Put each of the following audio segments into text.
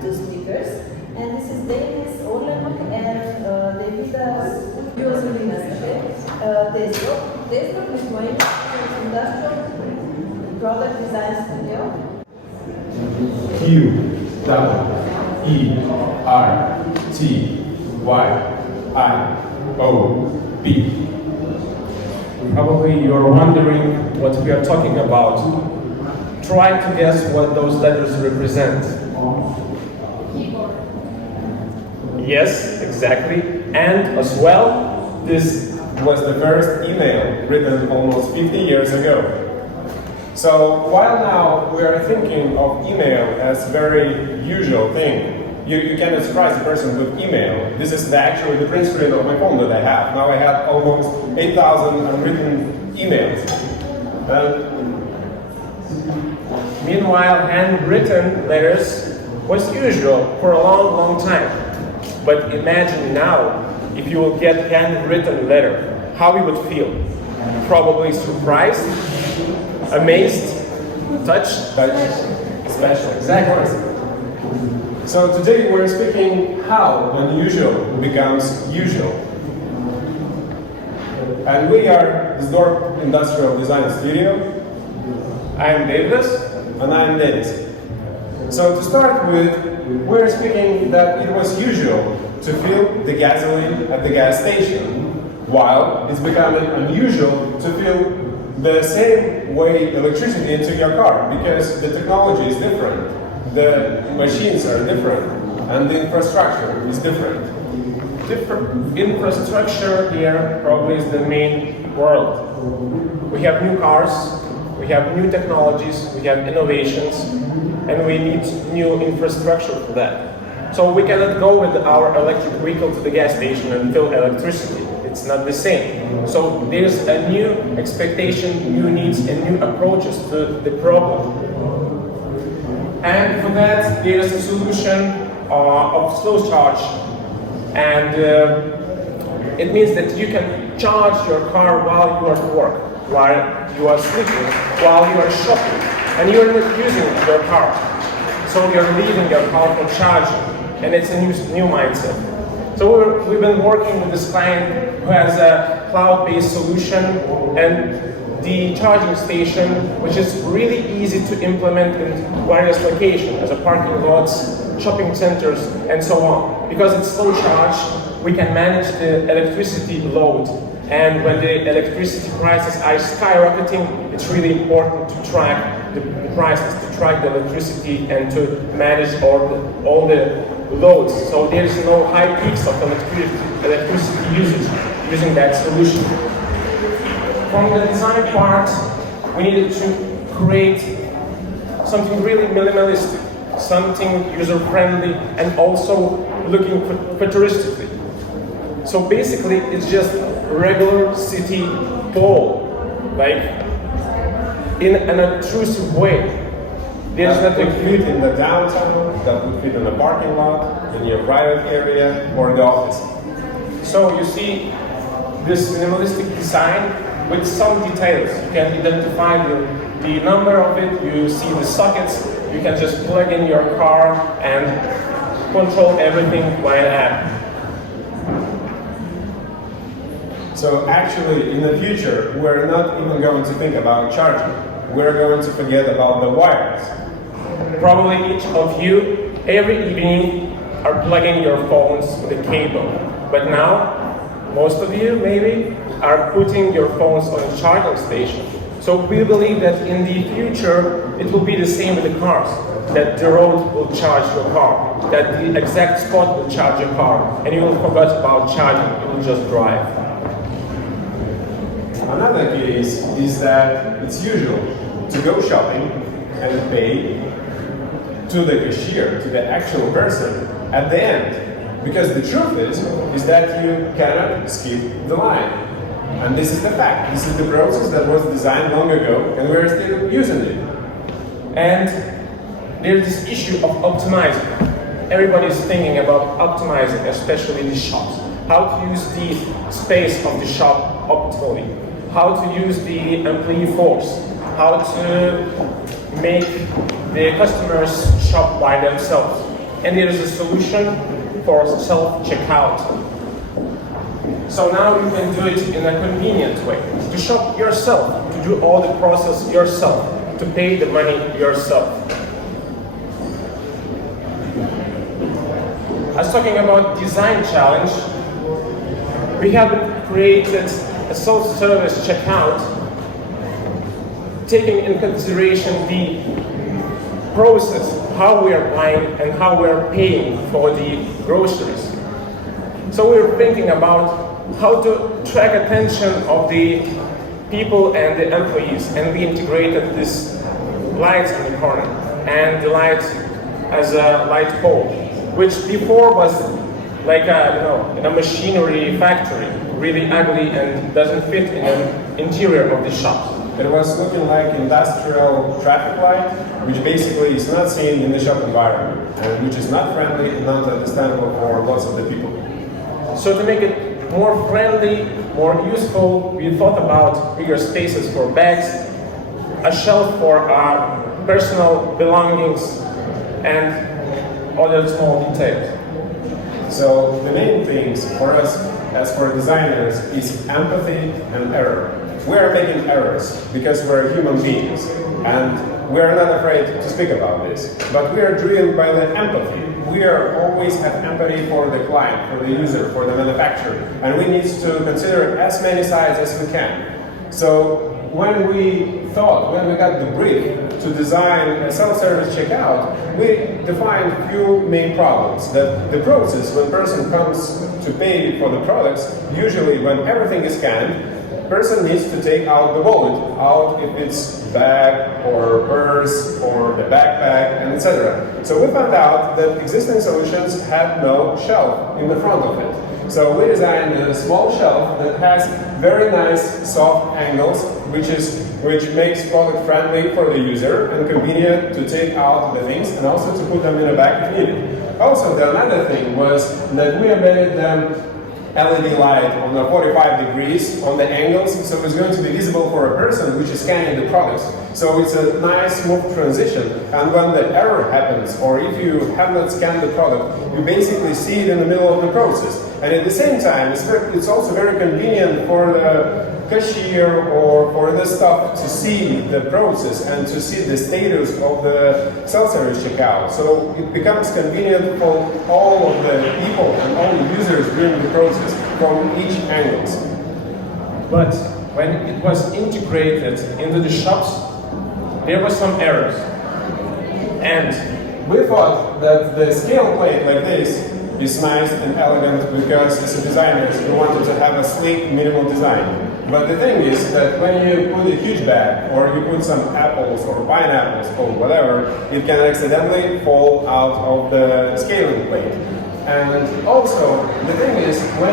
have two speakers, and this is Denis Orlenok and Deividas Juozulynas. DESDORP Lithuania Industrial Product Design Studio. QWERTYOP. Probably you're wondering what we are talking about. Try to guess what those letters represent. Keyboard. Yes, exactly. And as well, this was the first email written almost 50 years ago. So while now we are thinking of email as a very usual thing, you cannot surprise a person with email. This is actually the print screen of my phone that I have. Now I have almost 8,000 unwritten emails. Meanwhile, handwritten letters was usual for a long, long time. But imagine now, if you will get handwritten letter, how you would feel? Probably surprised, amazed, touched, special, exactly. So today we're speaking how unusual becomes usual. And we are DESDORP Industrial Design Studio. I am Deividas. And I am Denis. So to start with, we're speaking that it was usual to fill the gasoline at the gas station, while it's becoming unusual to fill the same way electricity into your car, because the technology is different, the machines are different, and the infrastructure is different. Different infrastructure here probably is the main world. We have new cars, we have new technologies, we have innovations, and we need new infrastructure for that. So we cannot go with our electric vehicle to the gas station and fill electricity. It's not the same. So there's a new expectation, new needs, and new approaches to the problem. And for that, there's a solution of slow charge. And it means that you can charge your car while you are at work, while you are sleeping, while you are shopping, and you are not using your car. So you're leaving your car for charging, and it's a new mindset. So we've been working with this client who has a cloud-based solution and the charging station, which is really easy to implement in various locations, as a parking lots, shopping centers, and so on. Because it's slow charge, we can manage the electricity load. And when the electricity prices are skyrocketing, it's really important to track the prices, to track the electricity, and to manage all the loads. So there is no high peaks of electricity usage using that solution. From the design part, we needed to create something really minimalistic, something user-friendly, and also looking futuristically. So basically, it's just regular city pole, like in an obtrusive way. There's that would fit in the downtown, that would fit in the parking lot, in your private area, or in the office. So you see this minimalistic design with some details. You can identify the number of it, you see the sockets, you can just plug in your car and control everything via app. So actually, in the future, we're not even going to think about charging. We're going to forget about the wires. Probably each of you, every evening, are plugging your phones with a cable. But now, most of you, maybe, are putting your phones on a charging station. So we believe that in the future, it will be the same with the cars. That the road will charge your car. That the exact spot will charge your car. And you will forget about charging, you will just drive. Another case is that it's usual to go shopping and pay to the cashier, to the actual person, at the end. Because the truth is that you cannot skip the line. And this is the fact. This is the process that was designed long ago, and we're still using it. And there's this issue of optimizing. Everybody's thinking about optimizing, especially in the shops. How to use the space of the shop optimally. How to use the employee force. How to make the customers shop by themselves. and it is a solution for self-checkout. So now you can do it in a convenient way, to shop yourself, to do all the process yourself, to pay the money yourself. I was talking about design challenge. We have created a self-service checkout, taking in consideration the process, how we are buying and how we are paying for the groceries. So we're thinking about how to track attention of the people and the employees, and we integrated this lights in the corner and the light as a light pole, which before was like in a machinery factory, really ugly and doesn't fit in the interior of the shop. It was looking like industrial traffic light, which basically is not seen in the shop environment, and which is not friendly and not understandable for lots of the people. So to make it more friendly, more useful, we thought about bigger spaces for bags, a shelf for our personal belongings, and other small details. So the main things for us as for designers is empathy and error. We are making errors because we're human beings, and we are not afraid to speak about this. But we are driven by the empathy. We are always have empathy for the client, for the user, for the manufacturer, and we need to consider as many sides as we can. So when we got the brief to design a self-service checkout, we defined a few main problems. That the process when person comes to pay for the products, usually when everything is scanned, person needs to take out the wallet, out if it's bag or purse or the backpack, and etc. So we found out that existing solutions had no shelf in the front of it. So we designed a small shelf that has very nice soft angles, which makes product friendly for the user and convenient to take out the things and also to put them in a bag if needed. Also, the another thing was that we embedded them LED light on the 45 degrees on the angles, so it's going to be visible for a person which is scanning the products. So it's a nice smooth transition, and when the error happens, or if you have not scanned the product, you basically see it in the middle of the process. And at the same time, it's also very convenient for the cashier or for the staff to see the process and to see the status of the self-service checkout. So it becomes convenient for all of the people and all the users during the process from each angle. But when it was integrated into the shops, there were some errors. And we thought that the scale plate like this is nice and elegant because as a designers we wanted to have a sleek, minimal design. But the thing is that when you put a huge bag or you put some apples or pineapples or whatever, it can accidentally fall out of the scaling plate. And also, the thing is, when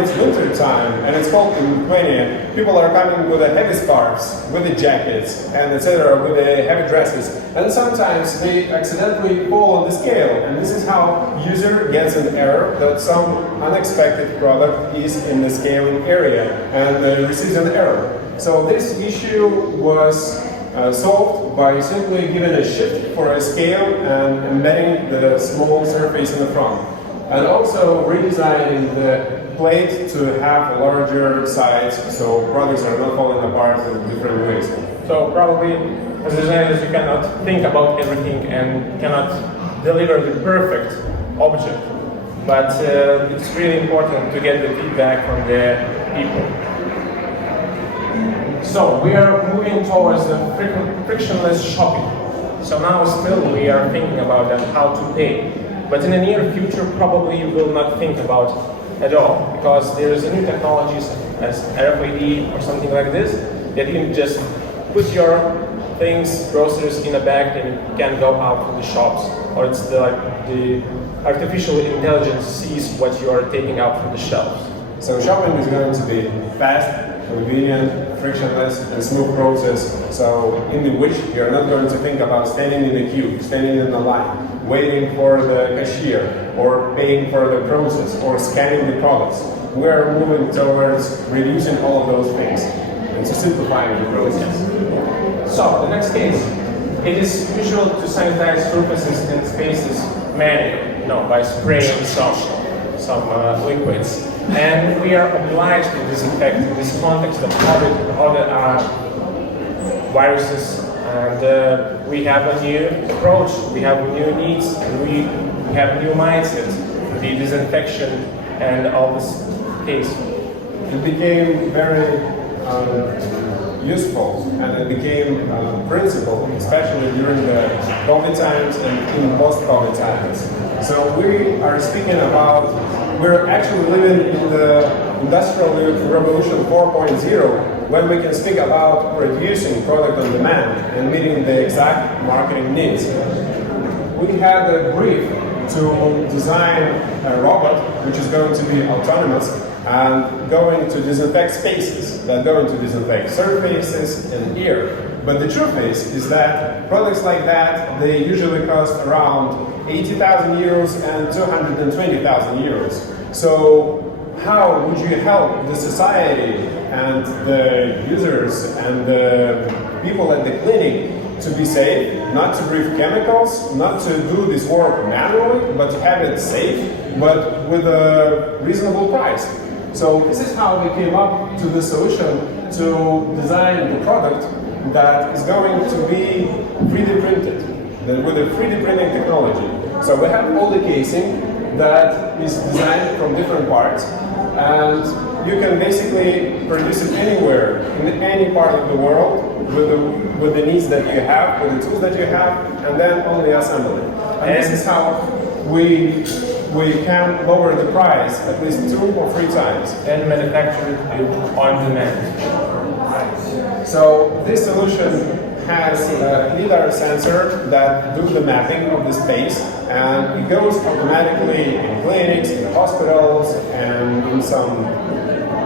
it's winter time and it's cold in Lithuania, people are coming with the heavy scarves, with the jackets, and etc., with the heavy dresses. And sometimes they accidentally fall on the scale, and this is how user gets an error that some unexpected product is in the scaling area and receives an error. So this issue was solved by simply giving a shift for a scale and embedding the small surface in the front. And also redesigning the plate to have larger size so products are not falling apart in different ways. So probably as designers you cannot think about everything and cannot deliver the perfect object. But it's really important to get the feedback from the people. So we are moving towards the frictionless shopping. So now still we are thinking about how to pay. But in the near future, probably we will not think about at all, because there is a new technologies as RFID or something like this that you can just put your things, groceries in a bag and you can go out from the shops, or it's the artificial intelligence sees what you are taking out from the shelves. So shopping is going to be fast, convenient, frictionless, and smooth process. So in which you're not going to think about standing in a queue, standing in a line, waiting for the cashier, or paying for the process, or scanning the products. We're moving towards reducing all of those things and to simplifying the process. So the next case, it is usual to sanitize surfaces and spaces manually, by spraying some liquids. And we are obliged to disinfect in this context of COVID, other viruses. And we have a new approach, we have new needs, and we have a new mindset for the disinfection and all this case. It became very useful, and it became principle, especially during the COVID times and in post-COVID times. So we are speaking about, we're actually living in the Industrial Revolution 4.0, when we can speak about producing product on demand and meeting the exact marketing needs. We had a brief to design a robot which is going to be autonomous and going to disinfect spaces, that going to disinfect surfaces and air. But the truth is that products like that, they usually cost around 80,000 euros and 220,000 euros. So how would you help the society and the users and the people at the clinic to be safe, not to breathe chemicals, not to do this work manually, but to have it safe, but with a reasonable price? So this is how we came up to the solution to design the product that is going to be 3D printed, with a 3D printing technology. So we have all the casing that is designed from different parts, and you can basically produce it anywhere, in any part of the world, with the needs that you have, with the tools that you have, and then only assemble it. And this is how we can lower the price at least 2 or 3 times. And manufacture it on demand. So this solution has a LiDAR sensor that does the mapping of the space, and it goes automatically in clinics, in hospitals, and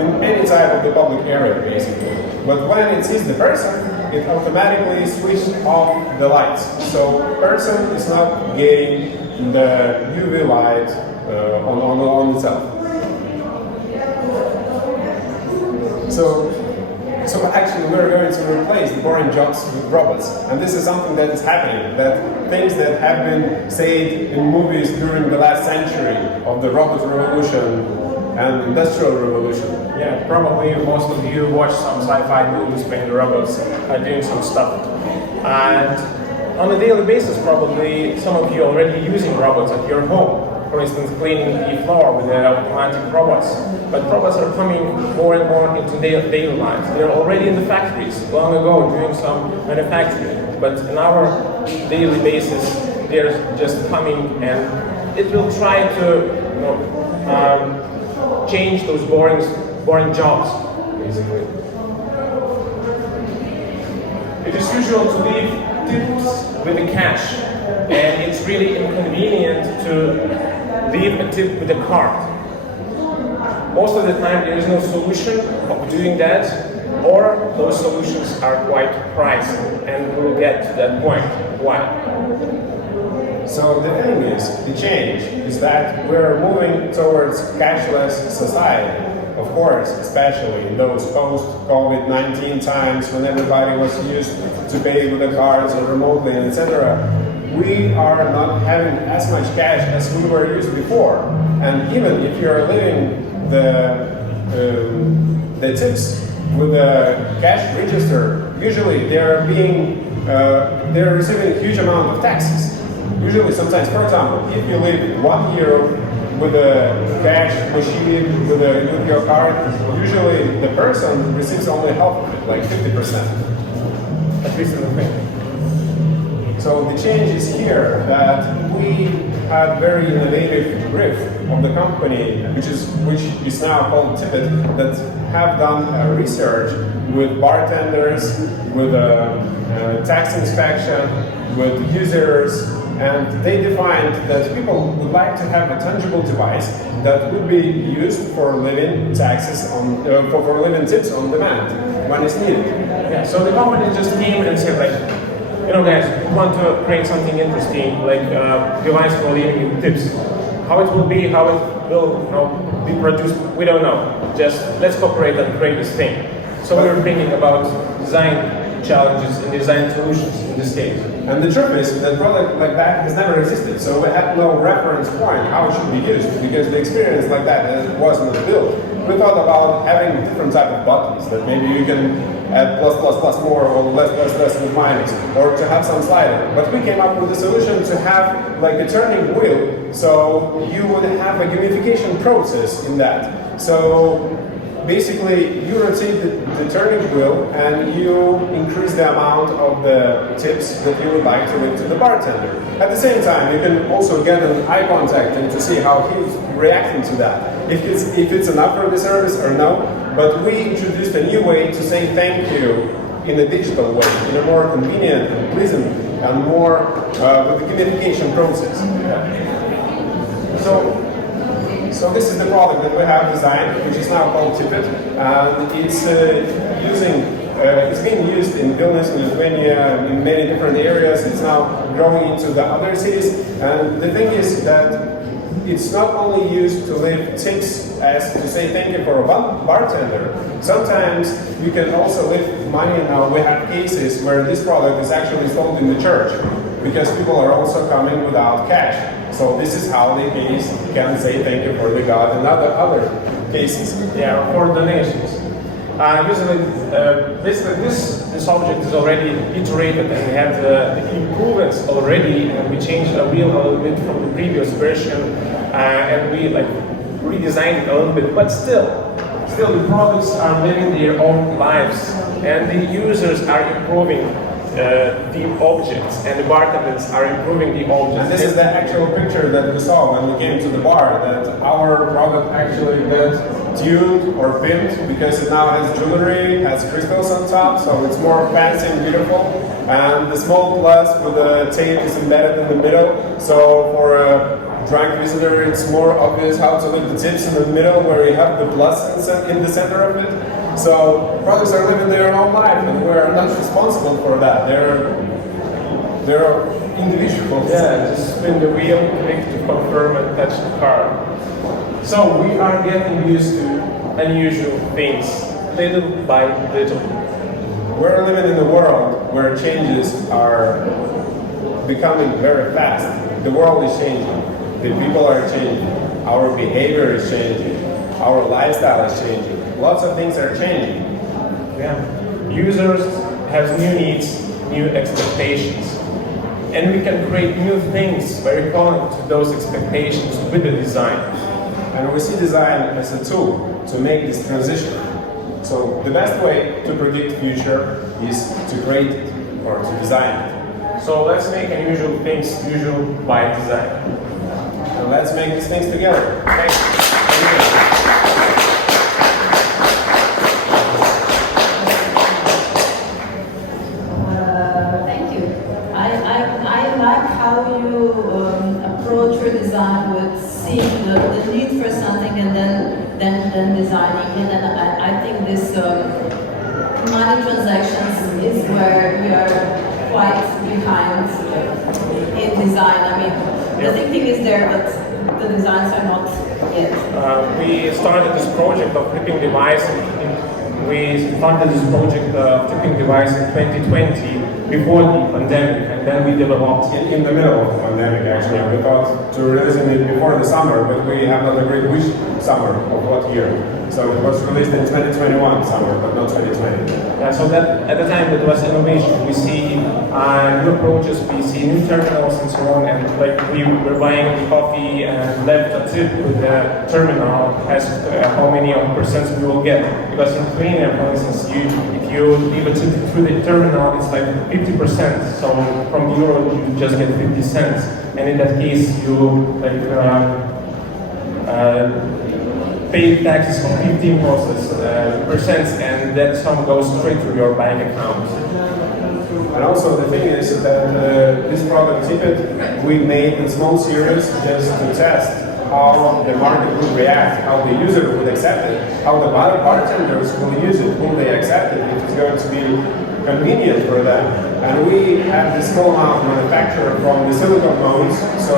in any type of the public area, basically. But when it sees the person, it automatically switches off the lights. So person is not getting the UV light on itself. So actually we're going to replace the boring jobs with robots. And this is something that is happening, that things that have been said in movies during the last century of the robot revolution and industrial revolution. Yeah, probably most of you watch some sci-fi movies when the robots are doing some stuff. And on a daily basis, probably some of you are already using robots at your home. For instance, cleaning the floor with the automatic robots. But robots are coming more and more into their daily lives. They're already in the factories long ago doing some manufacturing. But in our daily basis, they're just coming, and it will try to change those boring jobs, basically. It is usual to leave tips with the cash, and it's really inconvenient to leave a tip with a card. Most of the time there is no solution of doing that, or those solutions are quite pricey, and we'll get to that point. Why? So the thing is, the change is that we're moving towards cashless society. Of course, especially in those post-COVID-19 times when everybody was used to pay with the cards or remotely, etc. We are not having as much cash as we were used before. And even if you're leaving the tips with the cash register, usually they're receiving a huge amount of taxes. Usually, sometimes, for example, if you leave €1 with a cash machine with your card, usually the person receives only half of it, like 50%. At least in the thing. So the change is here that we had very innovative brief of the company, which is now called Tippet, that have done research with bartenders, with tax inspection, with users, and they defined that people would like to have a tangible device that would be used for leaving taxes on, for leaving tips on demand when it's needed. Yeah. So the company just came and said, like, guys, we want to create something interesting, like device for leaving tips. How it will be, how it will be produced, we don't know. Just let's cooperate and create this thing. So we're thinking about design challenges in design solutions in this case. And the truth is that product like that has never existed, so we had no reference point how it should be used, because the experience like that was not built. We thought about having different type of buttons, that maybe you can add plus plus plus more, or less plus less with minus, or to have some slider. But we came up with a solution to have like a turning wheel, so you would have a gamification process in that. So basically, you rotate the turning wheel and you increase the amount of the tips that you would like to give to the bartender. At the same time, you can also get an eye contact and to see how he's reacting to that. If it's enough for the service or no. But we introduced a new way to say thank you in a digital way, in a more convenient and pleasant and more with the gamification process. So this is the product that we have designed, which is now called Tippet, and it's it's being used in Vilnius, in Lithuania, in many different areas. It's now growing into the other cities, and the thing is that it's not only used to leave tips as to say thank you for a bartender. Sometimes you can also leave money. Now we have cases where this product is actually sold in the church, because people are also coming without cash. So this is how they can say thank you for the God, and other cases. Yeah, for donations. Usually, basically this object is already iterated, and we have the improvements already, and we changed the wheel a little bit from the previous version, and we like redesigned it a little bit. But still the products are living their own lives, and the users are improving the objects, and the bartenders are improving the objects. And this is the actual picture that we saw when we came to the bar, that our product actually got tuned or pimped, because it now has jewelry, has crystals on top, so it's more fancy and beautiful. And the small plus with the tape is embedded in the middle, so for a drunk visitor it's more obvious how to leave the tips in the middle, where you have the plus in the center of it. So products are living their own life, and we're not responsible for that. They're individuals. Yeah, just spin the wheel, click to confirm, and touch the card. So we are getting used to unusual things, little by little. We're living in a world where changes are becoming very fast. The world is changing. The people are changing. Our behavior is changing. Our lifestyle is changing. Lots of things are changing. Yeah. Users have new needs, new expectations. And we can create new things by responding to those expectations with the design. And we see design as a tool to make this transition. So the best way to predict future is to create it or to design it. So let's make unusual things usual by design. And let's make these things together. Thank you. I like how you approach your design with seeing the need for something and then designing it. And I think this money transactions is where we are quite behind in design. I mean, the thinking is there, but the designs are not yet. We started this project of flipping device. We funded this project of flipping device in 2020 before the pandemic, and then we developed in the middle of the pandemic. Actually, we thought to release it before the summer, but we have not agreed which summer of what year. So it was released in 2021 summer, but not 2020. Yeah, so that at the time it was innovation. We see new approaches, we see new terminals and so on, and like we were buying the coffee and left a tip with the terminal as how many of percents we will get. Because in Lithuania, for instance, if you leave a tip through the terminal, it's like 50%. So from the euro you just get 50 cents, and in that case you like pay taxes on 15%, and that sum goes straight to your bank account. And also the thing is that this product Tippet, we made in small series just to test how the market would react, how the user would accept it, how the bartenders will use it, will they accept it, if it's going to be convenient for them. And we have this small amount manufactured from the silicone modes. So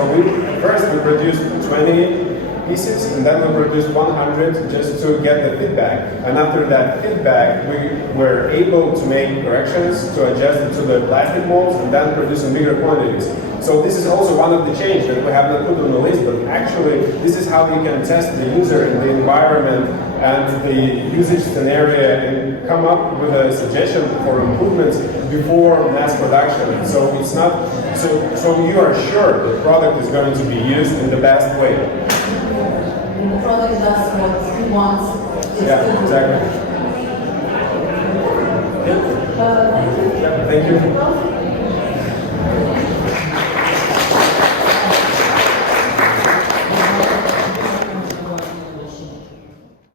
first we produced 20 pieces, and then we produced 100 just to get the feedback. And after that feedback, we were able to make corrections to adjust it to the plastic molds and then produce in bigger quantities. So this is also one of the changes that we have not put on the list, but actually this is how you can test the user in the environment and the usage scenario and come up with a suggestion for improvements before mass production. So it's not so you are sure the product is going to be used in the best way. The product does what he wants. Yeah, exactly. Thank you. Thank you.